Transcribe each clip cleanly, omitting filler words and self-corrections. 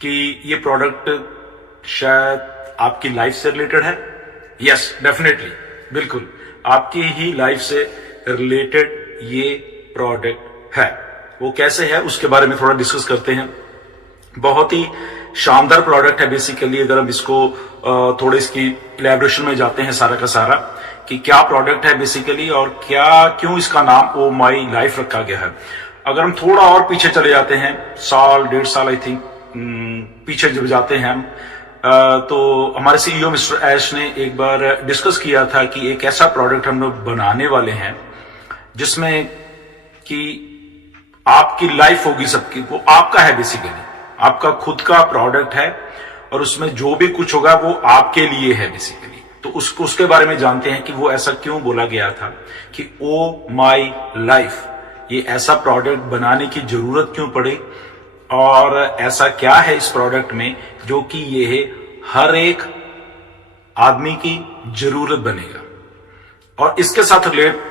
कि ये प्रोडक्ट शायद आपकी लाइफ से रिलेटेड है। यस, डेफिनेटली, बिल्कुल आपकी ही लाइफ से रिलेटेड ये प्रोडक्ट है। वो कैसे है उसके बारे में थोड़ा डिस्कस करते हैं। बहुत ही शानदार प्रोडक्ट है बेसिकली। अगर हम इसको थोड़े इसकी इलैबोरेशन में जाते हैं सारा का सारा कि क्या प्रोडक्ट है बेसिकली और क्यों इसका नाम ओ माई लाइफ रखा गया है। अगर हम थोड़ा और पीछे चले जाते हैं, साल डेढ़ साल आई थिंक पीछे जब जाते हैं हम, तो हमारे सीईओ मिस्टर ऐश ने एक बार डिस्कस किया था कि एक ऐसा प्रोडक्ट हम लोग बनाने वाले हैं जिसमें कि आपकी लाइफ होगी सबकी, वो आपका है बेसिकली, आपका खुद का प्रोडक्ट है और उसमें जो भी कुछ होगा वो आपके लिए है बेसिकली। तो उसके बारे में जानते हैं कि वो ऐसा क्यों बोला गया था कि ओ माई लाइफ, ये ऐसा प्रोडक्ट बनाने की जरूरत क्यों पड़े और ऐसा क्या है इस प्रोडक्ट में जो कि ये हर एक आदमी की जरूरत बनेगा। और इसके साथ रिलेट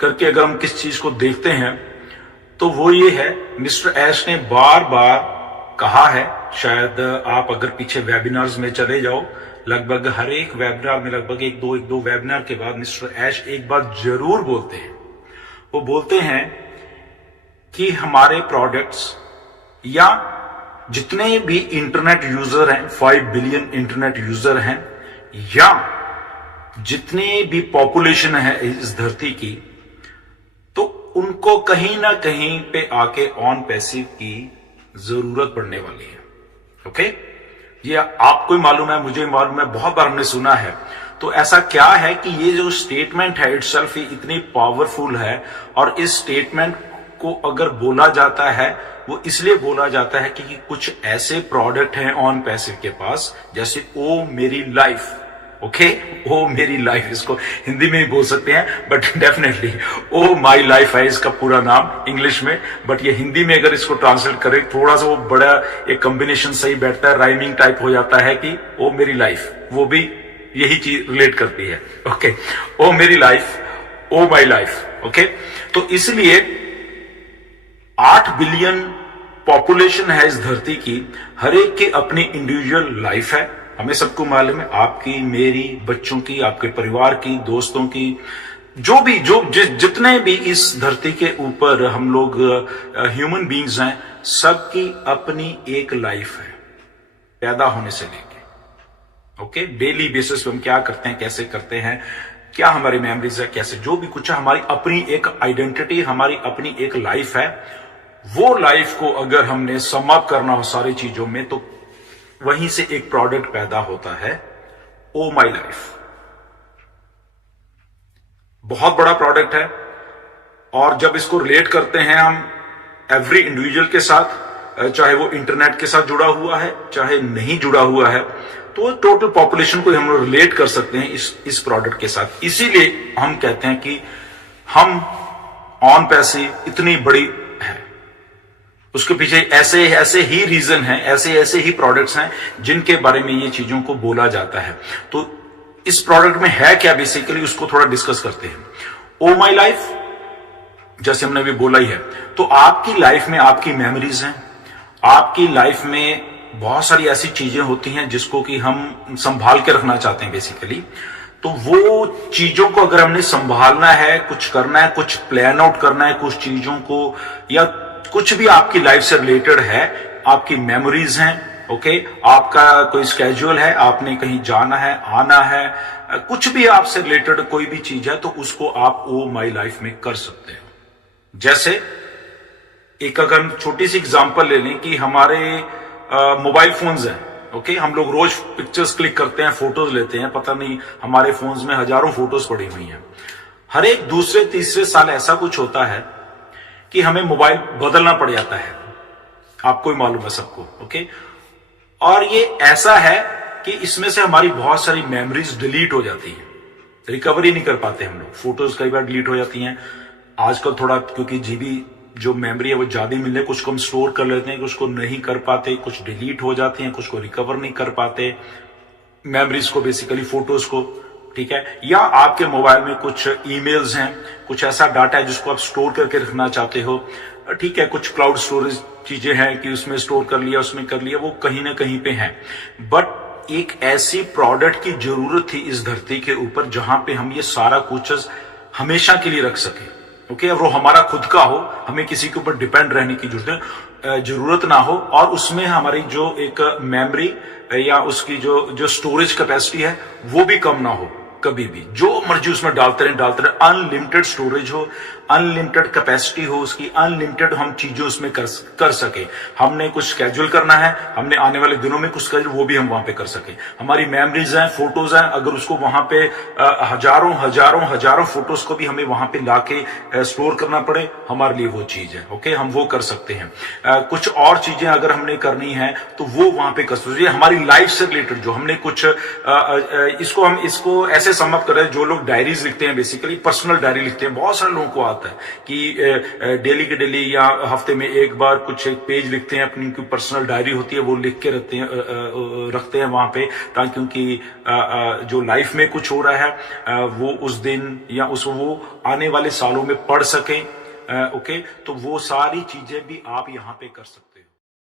करके अगर हम किस चीज को देखते हैं तो वो ये है, मिस्टर ऐश ने बार बार कहा है, शायद आप अगर पीछे वेबिनार्स में चले जाओ, लगभग हर एक वेबिनार में लगभग एक दो वेबिनार के बाद मिस्टर ऐश एक बात जरूर बोलते हैं। वो बोलते हैं कि हमारे प्रोडक्ट्स या जितने भी इंटरनेट यूजर हैं, 5 बिलियन इंटरनेट यूजर हैं, या जितने भी पॉपुलेशन है इस धरती की, तो उनको कहीं ना कहीं पे आके ऑन पैसिव की जरूरत पड़ने वाली है। ओके, ये आपको ही मालूम है, मुझे मालूम है, बहुत बार हमने सुना है। तो ऐसा क्या है कि ये जो स्टेटमेंट है इटसेल्फ इतनी पावरफुल है, और इस स्टेटमेंट को अगर बोला जाता है वो इसलिए बोला जाता है कि कुछ ऐसे प्रोडक्ट हैं ऑन पैसिव के पास, जैसे ओ मेरी लाइफ। ओके, ओ मेरी लाइफ, इसको हिंदी में भी बोल सकते हैं, but definitely oh my life है इसका पूरा नाम इंग्लिश में। बट ये हिंदी में अगर इसको ट्रांसलेट करें थोड़ा सा वो बड़ा एक कॉम्बिनेशन सही बैठता है, राइमिंग टाइप हो जाता है कि ओ मेरी लाइफ, वो भी यही चीज रिलेट करती है। ओके, ओ मेरी life, oh my life. Okay, तो इसलिए 8 बिलियन पॉपुलेशन है इस धरती की, हर एक की अपनी इंडिविजुअल लाइफ है। हमें सबको मालूम है, आपकी, मेरी, बच्चों की, आपके परिवार की, दोस्तों की, जितने भी इस धरती के ऊपर हम लोग ह्यूमन बीइंग्स हैं, सबकी अपनी एक लाइफ है, पैदा होने से लेके। ओके, डेली बेसिस पे हम क्या करते हैं, कैसे करते हैं, क्या हमारी मेमोरीज है, कैसे जो भी कुछ है, हमारी अपनी एक आइडेंटिटी, हमारी अपनी एक लाइफ है। वो लाइफ को अगर हमने सम अप करना हो सारी चीजों में, तो वहीं से एक प्रोडक्ट पैदा होता है, ओ माई लाइफ। बहुत बड़ा प्रोडक्ट है, और जब इसको रिलेट करते हैं हम एवरी इंडिविजुअल के साथ, चाहे वो इंटरनेट के साथ जुड़ा हुआ है चाहे नहीं जुड़ा हुआ है, तो टोटल पॉपुलेशन को हम लोग रिलेट कर सकते हैं इस प्रोडक्ट के साथ। इसीलिए हम कहते हैं कि हम ऑन पैसिव इतनी बड़ी है, उसके पीछे ऐसे ही रीजन है, ऐसे ही प्रोडक्ट्स हैं जिनके बारे में ये चीजों को बोला जाता है। तो इस प्रोडक्ट में है क्या बेसिकली, उसको थोड़ा डिस्कस करते हैं। ओ माई लाइफ, जैसे हमने भी बोला ही है, तो आपकी लाइफ में आपकी मेमोरीज हैं, आपकी लाइफ में बहुत सारी ऐसी चीजें होती हैं जिसको कि हम संभाल के रखना चाहते हैं बेसिकली। तो वो चीजों को अगर हमने संभालना है, कुछ करना है, कुछ प्लान आउट करना है, कुछ चीजों को, या कुछ भी आपकी लाइफ से रिलेटेड है, आपकी मेमोरीज हैं, ओके, आपका कोई स्केड्यूल है, आपने कहीं जाना है, आना है, कुछ भी आपसे रिलेटेड कोई भी चीज है, तो उसको आप ओ माई लाइफ में कर सकते हो। जैसे एक अगर हम छोटी सी एग्जांपल ले लें कि हमारे मोबाइल फोन्स हैं, ओके, हम लोग रोज पिक्चर्स क्लिक करते हैं, फोटोज लेते हैं, पता नहीं हमारे फोन्स में हजारों फोटोज पड़ी हुई हैं। हर एक दूसरे तीसरे साल ऐसा कुछ होता है कि हमें मोबाइल बदलना पड़ जाता है, आपको ही मालूम है सबको। ओके, और ये ऐसा है कि इसमें से हमारी बहुत सारी मेमोरीज डिलीट हो जाती हैं, रिकवरी नहीं कर पाते हम लोग, फोटोज कई बार डिलीट हो जाती हैं। आजकल थोड़ा क्योंकि जीबी जो मेमोरी है वो ज्यादा मिलने, कुछ को हम स्टोर कर लेते हैं, कुछ को नहीं कर पाते, कुछ डिलीट हो जाते हैं, कुछ को रिकवर नहीं कर पाते मेमोरीज को, बेसिकली फोटोज को, ठीक है। या आपके मोबाइल में कुछ ईमेल्स हैं, कुछ ऐसा डाटा है जिसको आप स्टोर करके रखना चाहते हो, ठीक है, कुछ क्लाउड स्टोरेज चीजें हैं कि उसमें स्टोर कर लिया, उसमें कर लिया, वो कहीं ना कहीं पे है। बट एक ऐसी प्रोडक्ट की जरूरत थी इस धरती के ऊपर जहां पे हम ये सारा कुछ हमेशा के लिए रख सके। ओके, और वो हमारा खुद का हो, हमें किसी के ऊपर डिपेंड रहने की जरूरत ना हो, और उसमें हमारी जो एक मेमोरी या उसकी जो स्टोरेज कैपेसिटी है वो भी कम ना हो। कभी भी जो मर्जी उसमें डालते रहे, अनलिमिटेड स्टोरेज हो, अनलिमिटेड कैपेसिटी हो उसकी, अनलिमिटेड हम चीजें उसमें कर सके। हमने कुछ स्केड्यूल करना है, हमने आने वाले दिनों में कुछ स्केड्यूल, वो भी हम वहां पे कर सके। हमारी मेमोरीज हैं, फोटोज हैं, अगर उसको वहां पे हजारों फोटोज को भी हमें वहां पे लाके स्टोर करना पड़े, हमारे लिए वो चीज है। ओके, हम वो कर सकते हैं। कुछ और चीजें अगर हमने करनी है तो वो वहां पे कर सकते हैं। हमारी लाइफ से रिलेटेड जो हमने कुछ इसको ऐसे सम अप कर रहे हैं, जो लोग डायरीज लिखते हैं, बेसिकली पर्सनल डायरी लिखते हैं, बहुत सारे लोगों को आता है कि डेली के डेली या हफ्ते में एक बार कुछ एक पेज लिखते हैं, अपनी पर्सनल डायरी होती है वो लिख के रखते हैं वहां पे, ताकि उनकी जो लाइफ में कुछ हो रहा है वो उस दिन या वो आने वाले सालों में पढ़ सकें। ओके, तो वो सारी चीजें भी आप यहां पे कर सकते हैं।